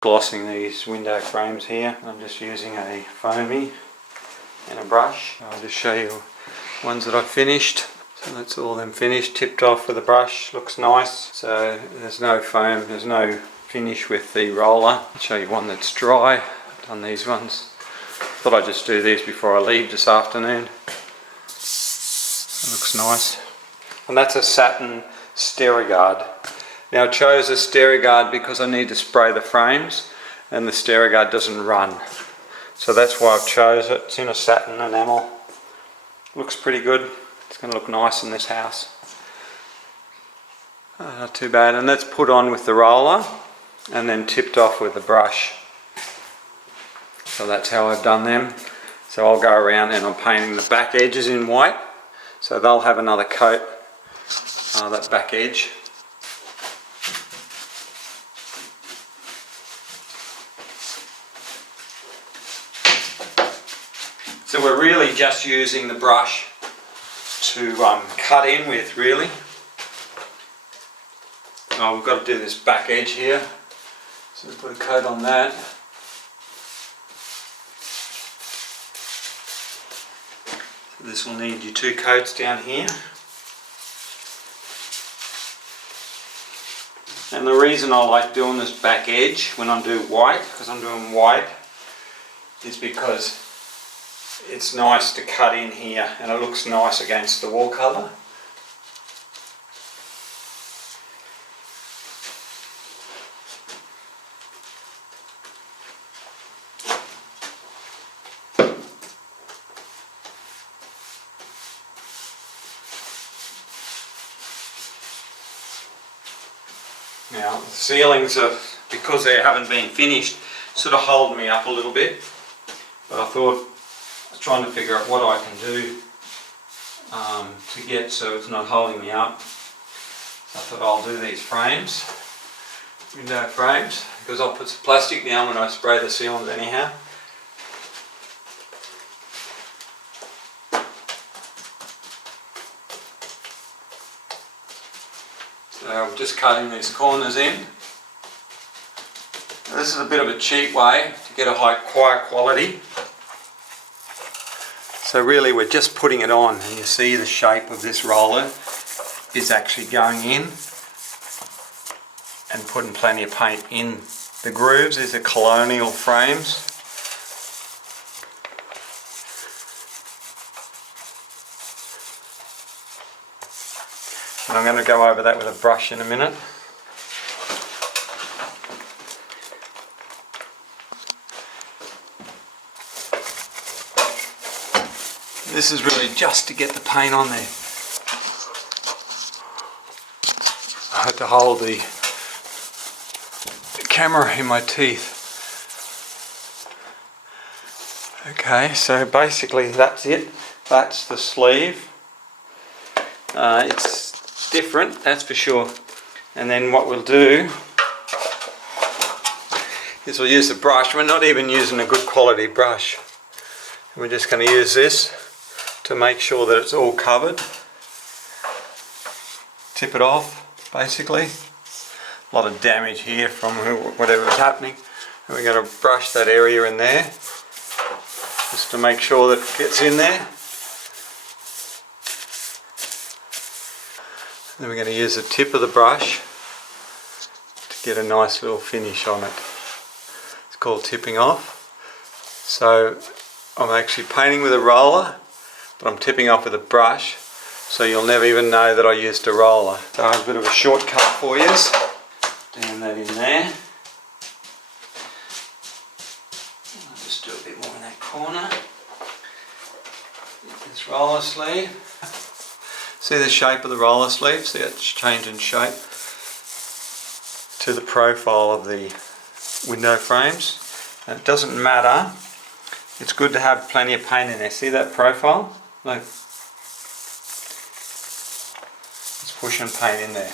Glossing these window frames here. I'm just using a foamy and a brush. I'll just show you ones that I've finished. So that's all them finished, tipped off with a brush, looks nice. So there's no foam, there's no finish with the roller. I'll show you one that's dry. I've done these ones. Thought I'd just do these before I leave this afternoon. It looks nice. And that's a satin Sterigard. Now I chose a Sterigard because I need to spray the frames and the Sterigard doesn't run. So that's why I've chose it. It's in a satin enamel. Looks pretty good. It's going to look nice in this house. Not too bad. And that's put on with the roller and then tipped off with the brush. So that's how I've done them. So I'll go around and I'm painting the back edges in white. So they'll have another coat, that back edge. So we're really just using the brush to cut in with, really. Oh, we've got to do this back edge here. So we'll put a coat on that. So this will need your 2 coats down here. And the reason I like doing this back edge when I do white, because I'm doing white, is because it's nice to cut in here and it looks nice against the wall colour. Now the ceilings are, because they haven't been finished, sort of hold me up a little bit, but I thought, I was trying to figure out what I can do to get so it's not holding me up. I thought I'll do these frames, window frames, because I'll put some plastic down when I spray the ceilings anyhow. So I'm just cutting these corners in. Now, this is a bit of a cheap way to get a high quality. So really we're just putting it on, and you see the shape of this roller is actually going in and putting plenty of paint in the grooves. These are colonial frames. And I'm going to go over that with a brush in a minute. This is really just to get the paint on there. I had to hold the camera in my teeth. Okay, so basically that's it. That's the sleeve. It's different, that's for sure. And then what we'll do is we'll use the brush. We're not even using a good quality brush. We're just going to use this to make sure that it's all covered. Tip it off, basically. A lot of damage here from whatever is happening. And we're going to brush that area in there, just to make sure that it gets in there. Then we're going to use the tip of the brush to get a nice little finish on it. It's called tipping off. So I'm actually painting with a roller, but I'm tipping off with a brush, so you'll never even know that I used a roller. So I have a bit of a shortcut for you. Down that in there. I'll just do a bit more in that corner. This roller sleeve. See the shape of the roller sleeve? See it's changing shape to the profile of the window frames. And it doesn't matter. It's good to have plenty of paint in there. See that profile? Look. It's pushing paint in there.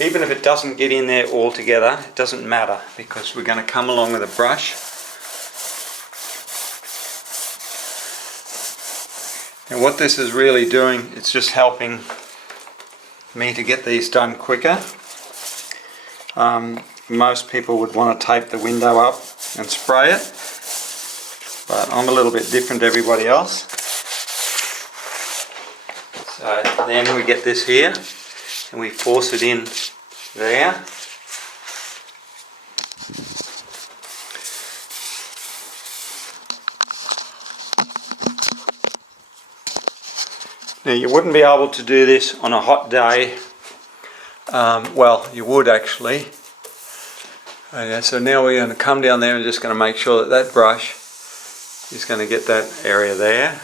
Even if it doesn't get in there altogether, it doesn't matter, because we're going to come along with a brush. And what this is really doing, it's just helping me to get these done quicker. most people would want to tape the window up and spray it, but I'm a little bit different to everybody else. So then we get this here and we force it in there. Now you wouldn't be able to do this on a hot day. Well, you would actually. Okay, so now we're going to come down there and just going to make sure that that brush is going to get that area there.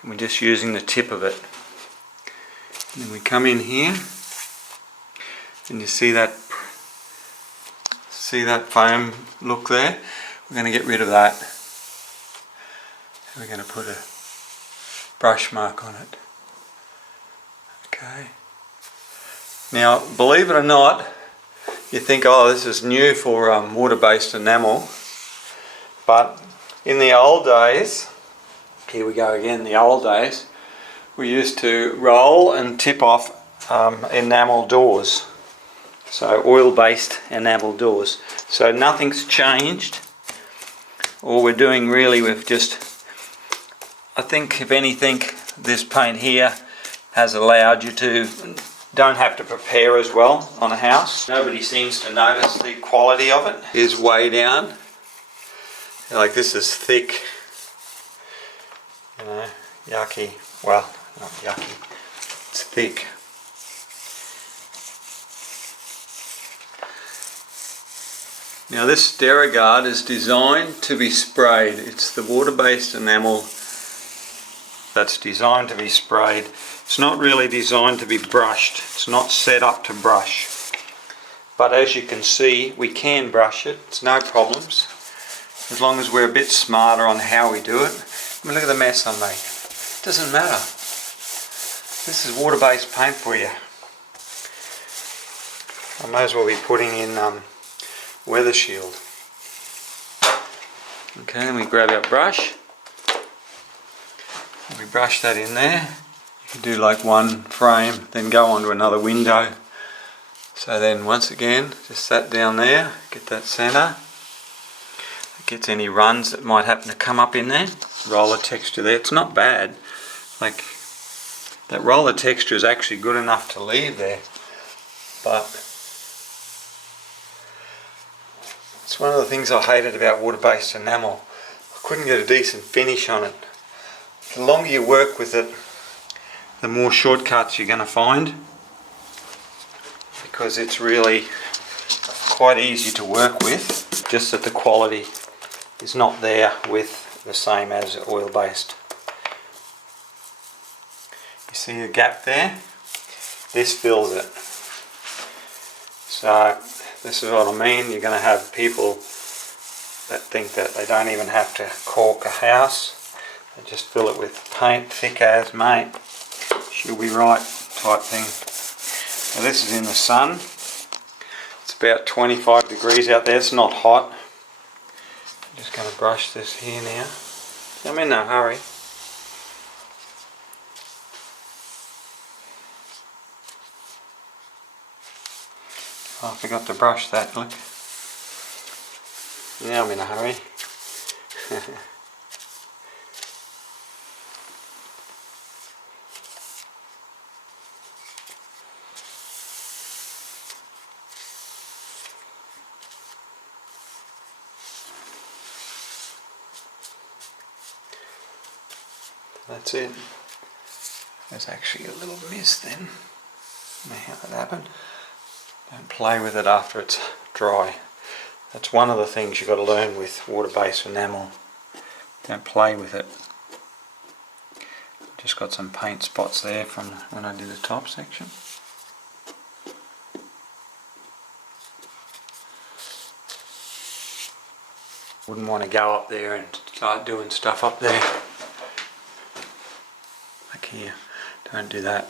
And we're just using the tip of it. And then we come in here and you see that foam look there? We're going to get rid of that. And we're going to put a brush mark on it. Okay. Now, believe it or not, you think, oh, this is new for water-based enamel, but in the old days, here we go again, the old days, we used to roll and tip off enamel doors, so oil-based enamel doors. So nothing's changed. All we're doing really, we've just, I think if anything, this paint here has allowed you to don't have to prepare as well on a house. Nobody seems to notice the quality of it. It is way down. Like this is thick, you know, yucky. Well, not yucky, it's thick. Now this Sterigard is designed to be sprayed. It's the water-based enamel that's designed to be sprayed. It's not really designed to be brushed. It's not set up to brush. But as you can see, we can brush it. It's no problems. As long as we're a bit smarter on how we do it. I mean, look at the mess I made. It doesn't matter. This is water-based paint for you. I may as well be putting in weather shield. Okay, then we grab our brush. We brush that in there. You can do like one frame, then go on to another window. So then once again, just that down there, get that centre. It gets any runs that might happen to come up in there. Roller texture there, it's not bad. Like, that roller texture is actually good enough to leave there. But it's one of the things I hated about water-based enamel. I couldn't get a decent finish on it. The longer you work with it, the more shortcuts you're going to find, because it's really quite easy to work with, just that the quality is not there with the same as oil-based. You see a gap there? This fills it. So this is what I mean. You're going to have people that think that they don't even have to caulk a house. They just fill it with paint, thick as, mate. She'll be right type thing. Now this is in the sun. It's about 25 degrees out there. It's not hot. I'm just going to brush this here now. I'm in no hurry. Oh, I forgot to brush that, look. Now I'm in a hurry. That's it. There's actually a little miss then. I don't know how that happened. Don't play with it after it's dry. That's one of the things you've got to learn with water-based enamel. Don't play with it. Just got some paint spots there from when I did the top section. Wouldn't want to go up there and start doing stuff up there. Like here, don't do that.